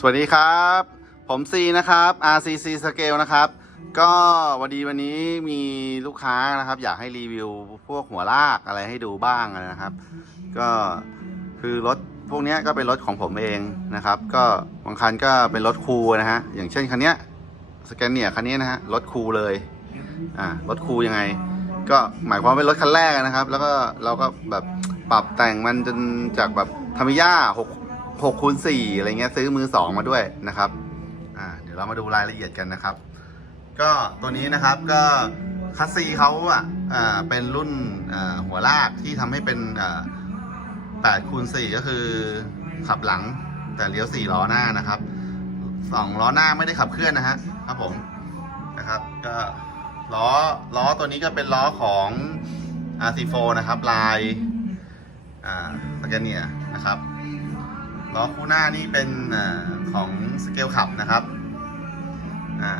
สวัสดีครับ ผมซีนะครับ RCC Scale นะครับ ก็วันดีวันนี้มีลูกค้านะครับ อยากให้รีวิวพวกหัวลากอะไรให้ดูบ้างนะครับ ก็คือรถพวกนี้ก็เป็นรถของผมเองนะครับ ก็บางคันก็เป็นรถครูนะฮะอย่างเช่นคันเนี้ยสแกนเนียคันนี้นะฮะรถครูเลยอ่ารถครูยังไง ก็หมายความเป็นรถคันแรกนะครับ แล้วก็เราก็แบบปรับแต่งมันจนจากแบบทามิยาหก หกคูณสี่อะไรเงี้ยซื้อมือสองมาด้วยนะครับอ่าเดี๋ยวเรามาดูรายละเอียดกันนะครับ ก็ตัวนี้นะครับก็คัสซีเขาอะอ่าเป็นรุ่นหัวลากที่ทำให้เป็นอ่าแปดคูณสี่ก็คือขับหลังแต่เลี้ยวสี่ล้อหน้านะครับสองล้อหน้าไม่ได้ขับเคลื่อนนะฮะครับผมนะครับก็ล้อล้อตัวนี้ก็เป็นล้อของ RC4 นะครับ ลายอ่าสแกเนียนะครับ ล้อคู่หน้านี่เป็นอของสเกลขับนะครับอ่า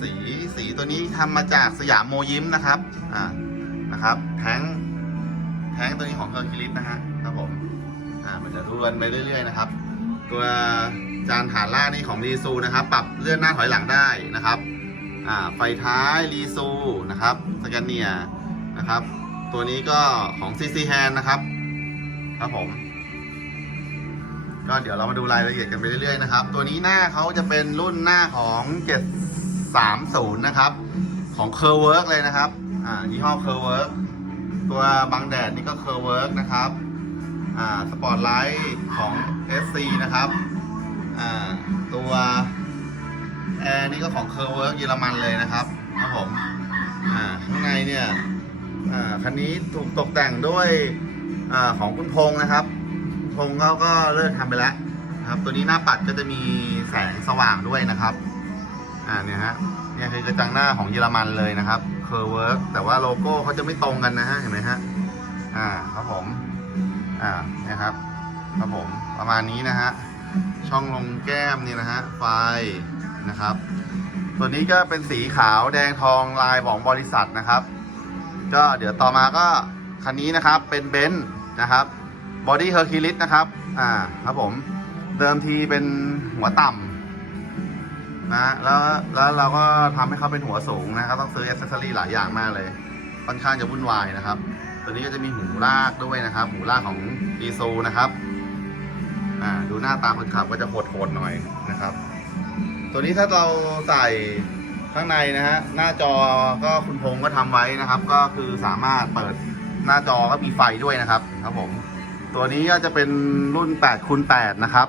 สีสีตัวนี้ทำมาจากสยามโมยิ้มนะครับอ่านะครับแท้งแท้งตัวนี้ของเฮอร์คิลิสนะฮะครับผมอ่ามันจะรวนไปเรื่อยๆนะครับ ตัวจานฐานล่างนี่ของรีซูนะครับ ปรับเลื่อนหน้าถอยหลังได้นะครับอ่าไฟท้ายรีซูนะครับสแกนเนียนะครับ ตัวนี้ก็ของ CC Hand นะครับ ครับผม ก็เดี๋ยวเรามาดูรายละเอียดกันไปเรื่อยๆนะครับ ตัวนี้หน้าเขาจะเป็นรุ่นหน้าของ 730 นะครับ ของ c u r v e r k เลยนะครับ อ่ายี่ห้อ c u r v e r k ตัวบังแดดนี่ก็ c u r v e r k นะครับ อ่าสปอตไลท์ของ SC นะครับ อ่าตัวแอร์นี่ก็ของ c u r v e r k เยอรมันเลยนะครับครับผม อ่าข้างในเนี่ย อ่าคันนี้ถูกตกแต่งด้วย อ่าของคุณพงษ์นะครับ พงเขาก็เลิกทำไปแล้วนะครับ ตัวนี้หน้าปัดก็จะมีแสงสว่างด้วยนะครับ อ่าเนี่ยฮะเนี่ยคือกระจังหน้าของเยอรมันเลยนะครับเคอร์เวิร์กแต่ว่าโลโก้เขาจะไม่ตรงกันนะฮะเห็นไหมฮะอ่าครับผมอ่าเนี่ยครับครับผมประมาณนี้นะฮะช่องลงแก้มนี่นะฮะไฟนะครับ ตัวนี้ก็เป็นสีขาวแดงทองลายของบริษัทนะครับ ก็เดี๋ยวต่อมาก็คันนี้นะครับเป็นเบนซ์นะครับ บอดี้เฮอร์คิลิสนะครับ อ่า ครับผม เดิมทีเป็นหัวต่ำนะ แล้ว แล้วเราก็ทำให้เขาเป็นหัวสูงนะครับ ต้องซื้ออ c เซสซอรี่หลายอย่างมากเลย ค่อนข้างจะวุ่นวายนะครับ ตัวนี้ก็จะมีหูลากด้วยนะครับ หูลากของดีซูนะครับ อ่า ดูหน้าตาคนขับก็จะโหดๆหน่อยนะครับ ตัวนี้ถ้าเราใส่ข้างในนะฮะ หน้าจอก็คุณพงษ์ก็ทำไว้นะครับ ก็คือสามารถเปิดหน้าจอก็มีไฟด้วยนะครับ ครับผม ตัวนี้ก็จะเป็นรุ่น8คูณ8นะครับ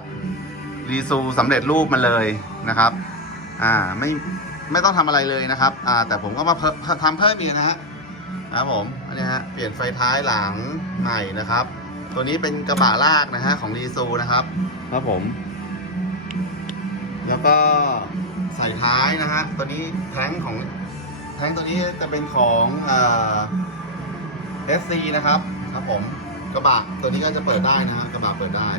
รีซูสำเร็จรูปมาเลยนะครับ อ่าไม่ไม่ต้องทำอะไรเลยนะครับ อ่า แต่ผมก็มาเพิ่มทำเพิ่มอีกนะฮะนะครับผมอันนี้ฮะเปลี่ยนไฟท้ายหลังใหม่นะครับ ตัวนี้เป็นกระบะลากนะฮะของรีซูนะครับครับผม แล้วก็ใส่ท้ายนะฮะตัวนี้แท้งของแท้งตัวนี้จะเป็นของเอ่อ SC นะครับครับผม กระบะตัวนี้ก็จะเปิดได้นะฮะกระบะเปิดได้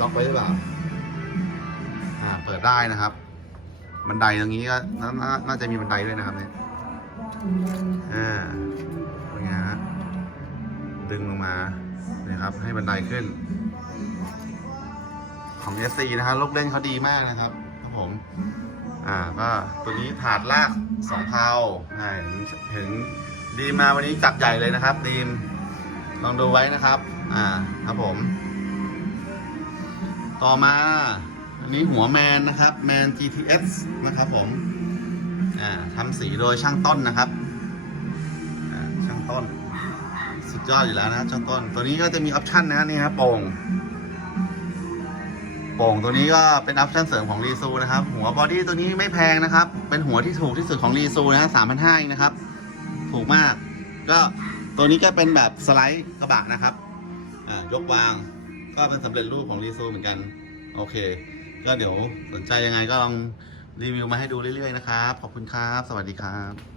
ล็อกไว้หรือเปล่าอ่า เปิดได้นะครับ บันไดตรงนี้ก็นานาน่าจะมีบันไดด้วยนะครับเนี่ยอ่าเป็นไงฮะดึงลงมาเนี่ยครับ ให้บันไดขึ้น ของ SC นะครับลูกเล่นเขาดีมากนะครับครับผม อ่าก็ตัวนี้ถาดลากสองเพลาอ่าเห็นเห็น ดีมาวันนี้จับใหญ่เลยนะครับดีมลองดูไว้นะครับ อ่าครับผม ต่อมา อันนี้หัวแมนนะครับแมน GTS นะครับผม อ่าทำสีโดยช่างต้นนะครับ อ่าช่างต้น สุดยอดอยู่แล้วนะครับช่างต้น ตัวนี้ก็จะมีออปชันนะนี่ครับโป่งโป่งตัวนี้ก็เป็นออปชั่นเสริมของรีซูนะครับ หัวบอดี้ตัวนี้ไม่แพงนะครับ เป็นหัวที่ถูกที่สุดของรีซูนะสามพันห้าเองนะครับ ถูกมาก ก็ตัวนี้ก็เป็นแบบสไลด์กระบะนะครับอ่ายกวางก็เป็นสำเร็จรูปของรีซูเหมือนกัน โอเค ก็เดี๋ยวสนใจยังไงก็ลองรีวิวมาให้ดูเรื่อยๆนะครับ ขอบคุณครับ สวัสดีครับ